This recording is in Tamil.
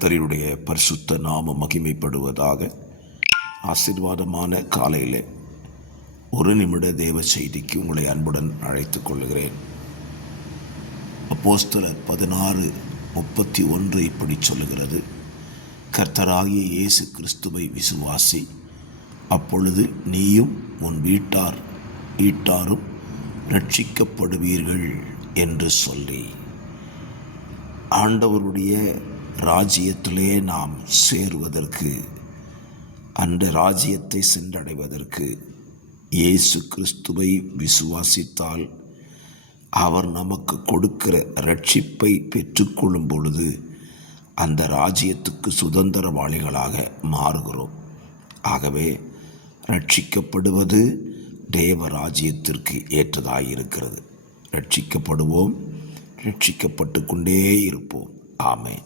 கர்த்தருடைய பரிசுத்த நாம மகிமைப்படுவதாக. ஆசீர்வாதமான காலையில் ஒரு நிமிட தேவ செய்திக்கு உங்களை அன்புடன் அழைத்துக் கொள்கிறேன். அப்போஸ்தலர் 16:31 இப்படி சொல்லுகிறது: கர்த்தராகிய இயேசு கிறிஸ்துவை விசுவாசி, அப்பொழுது நீயும் உன் வீட்டாரும் ரட்சிக்கப்படுவீர்கள் என்று சொல்லி, ஆண்டவருடைய ராஜ்யத்திலே நாம் சேருவதற்கு, அந்த ராஜ்யத்தை சென்றடைவதற்கு இயேசு கிறிஸ்துவை விசுவாசித்தால் அவர் நமக்கு கொடுக்கிற ரட்சிப்பை பெற்றுக்கொள்ளும் பொழுது அந்த ராஜ்யத்துக்கு சுதந்திரவாளிகளாக மாறுகிறோம். ஆகவே ரட்சிக்கப்படுவது தேவ ராஜ்யத்திற்கு ஏற்றதாயிருக்கிறது. ரட்சிக்கப்படுவோம், ரட்சிக்கப்பட்டு கொண்டே இருப்போம். ஆமென்.